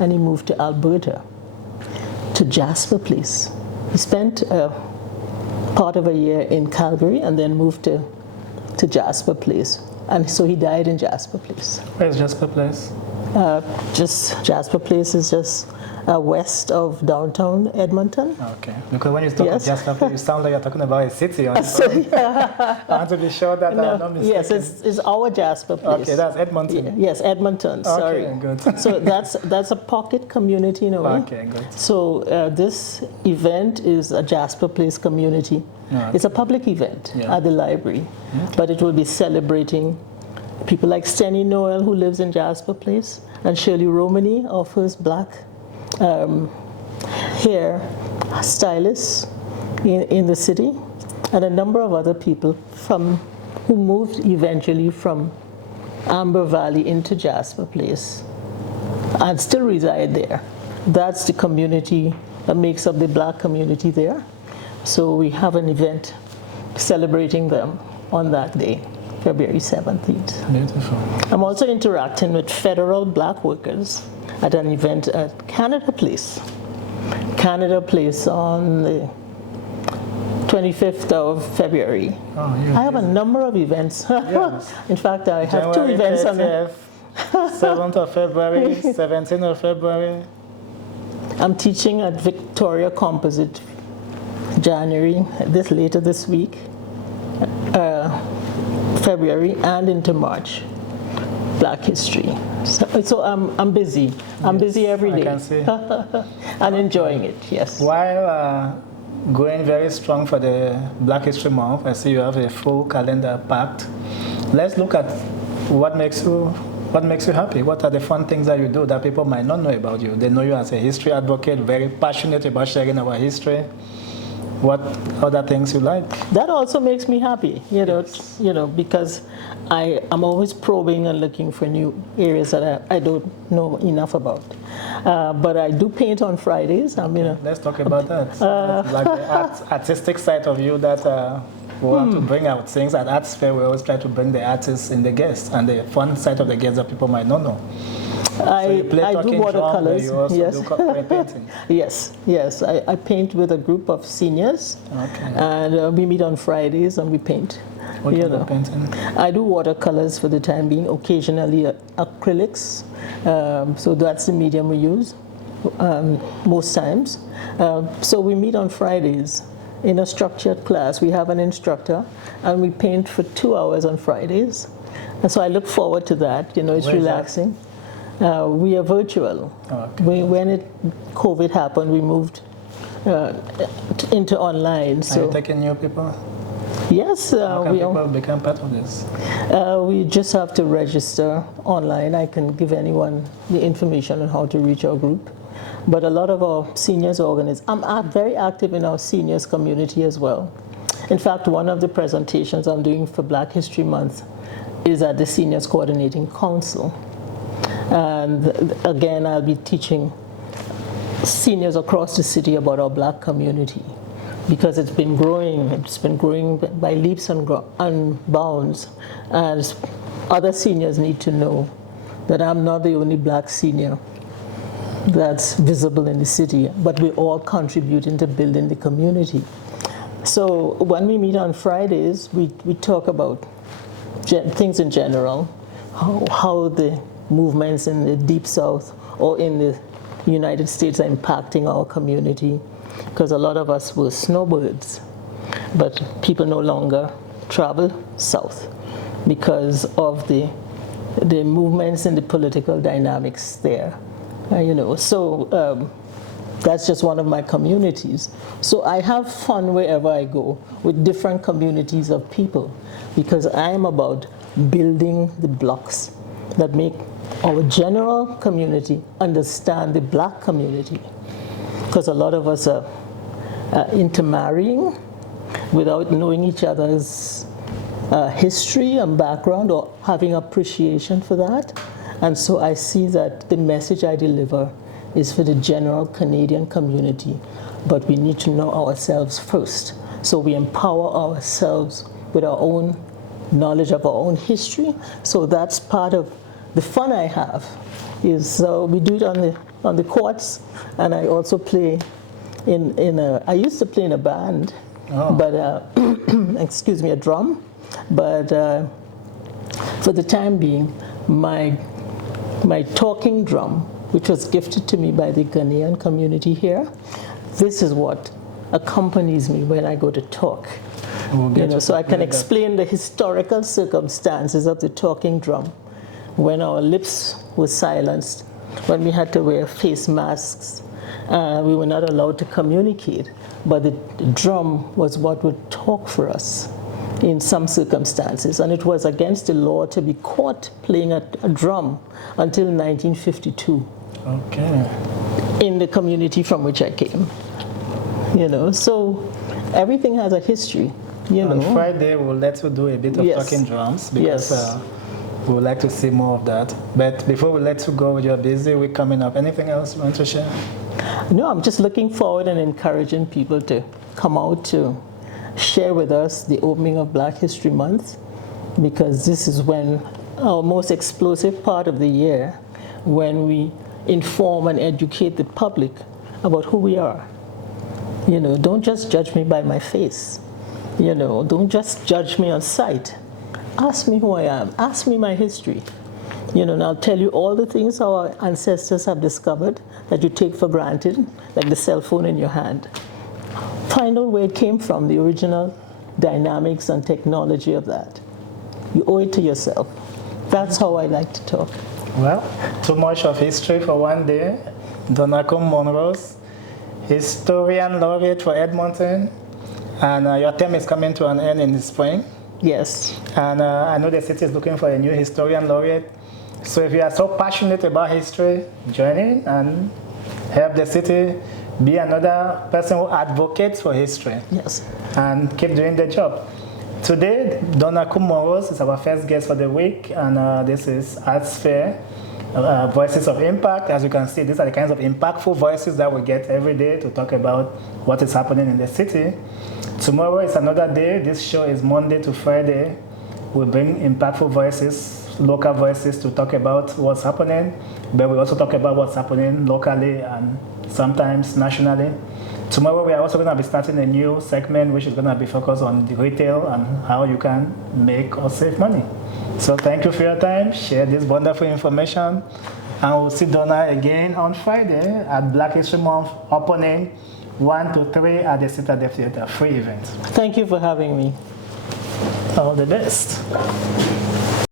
and he moved to Alberta, to Jasper Place. He spent part of a year in Calgary and then moved to Jasper Place. And so he died in Jasper Place. Where's Jasper Place? Just Jasper Place is just west of downtown Edmonton. Okay, because when you talk Yes. about Jasper Place, you sound like you're talking about a city. I want to be sure that I'm not mistaken. Yes, it's our Jasper Place. Okay, that's Edmonton. Yes, Edmonton, sorry. Okay, good. So that's a pocket community in a way. Okay, good. So this event is a Jasper Place community. Okay. It's a public event at the library, but it will be celebrating people like Steny Noel, who lives in Jasper Place, and Shirley Romani, our first Black hair stylist in the city, and a number of other people who moved eventually from Amber Valley into Jasper Place and still reside there. That's the community that makes up the Black community there. So we have an event celebrating them on that day, February 17th. Beautiful. I'm also interacting with federal Black workers at an event at Canada Place. Canada Place on the 25th of February. Oh, yeah. I have a number of events. Yes. In fact, I have January 2 events on 30th, 7th of February, 17th of February. I'm teaching at Victoria Composite January, later this week, February, and into March, Black History. So I'm busy. I'm busy every day. I can see. And enjoying it, yes. While going very strong for the Black History Month, I see you have a full calendar packed. Let's look at what makes you happy. What are the fun things that you do that people might not know about you? They know you as a history advocate, very passionate about sharing our history. What other things you like? That also makes me happy, Yes. Because I'm always probing and looking for new areas that I don't know enough about. But I do paint on Fridays. Let's talk about that. That's like the artistic side of you that we want to bring out. Things at Arts Fair, we always try to bring the artists in the guests and the fun side of the guests that people might not know. I do watercolors. You also Yes. do painting. Yes. I paint with a group of seniors, Okay. and we meet on Fridays and we paint. What kind of painting? I do watercolors for the time being, occasionally acrylics. So that's the medium we use most times. So we meet on Fridays in a structured class. We have an instructor, and we paint for 2 hours on Fridays. And so I look forward to that. It's Where is relaxing. We are virtual. Okay. When COVID happened, we moved into online. Are you taking new people? Yes, How can people become part of this? we just have to register online. I can give anyone the information on how to reach our group. But a lot of our seniors I'm very active in our seniors community as well. In fact, one of the presentations I'm doing for Black History Month is at the Seniors Coordinating Council. And again, I'll be teaching seniors across the city about our Black community, because it's been growing by leaps and bounds, and other seniors need to know that I'm not the only Black senior that's visible in the city, but we all contributing to building the community. So when we meet on Fridays, we talk about things in general, how the movements in the Deep South or in the United States are impacting our community, because a lot of us were snowbirds, but people no longer travel south because of the movements and the political dynamics there. So that's just one of my communities. So I have fun wherever I go with different communities of people, because I am about building the blocks that make our general community understand the Black community. Because a lot of us are intermarrying without knowing each other's history and background or having appreciation for that. And so I see that the message I deliver is for the general Canadian community, but we need to know ourselves first. So we empower ourselves with our own knowledge of our own history. So that's part of the fun I have is we do it on the courts, and I also play I used to play in a band, but excuse me, a drum, but for the time being, my talking drum, which was gifted to me by the Ghanaian community here, this is what accompanies me when I go to talk. So I can explain the historical circumstances of the talking drum, when our lips were silenced, when we had to wear face masks, we were not allowed to communicate, but the drum was what would talk for us in some circumstances, and it was against the law to be caught playing a drum until 1952. Okay. In the community from which I came. So everything has a history. On Friday, we'll let you do a bit of talking drums, because we would like to see more of that. But before we let you go, you're busy, we're coming up. Anything else you want to share? No, I'm just looking forward and encouraging people to come out to share with us the opening of Black History Month, because this is when our most explosive part of the year, when we inform and educate the public about who we are. Don't just judge me by my face. Don't just judge me on sight. Ask me who I am. Ask me my history. And I'll tell you all the things our ancestors have discovered that you take for granted, like the cell phone in your hand. Find out where it came from, the original dynamics and technology of that. You owe it to yourself. That's how I like to talk. Well, too much of history for one day. Donna Coombs-Montrose, Historian Laureate for Edmonton, and your term is coming to an end in the spring. Yes. And I know the city is looking for a new Historian Laureate. So if you are so passionate about history, join in and help the city be another person who advocates for history. Yes. And keep doing the job. Today, Donna Coombs-Montrose is our first guest for the week, and this is Arts Fair, Voices of Impact. As you can see, these are the kinds of impactful voices that we get every day to talk about what is happening in the city. Tomorrow is another day. This show is Monday to Friday. We bring impactful voices, local voices, to talk about what's happening, but we also talk about what's happening locally and sometimes nationally. Tomorrow we are also going to be starting a new segment which is going to be focused on the retail and how you can make or save money. So thank you for your time. Share this wonderful information, and we'll see Donna again on Friday at Black History Month opening 1 to 3 at the City of Edm Theater, free event. Thank you for having me. All the best.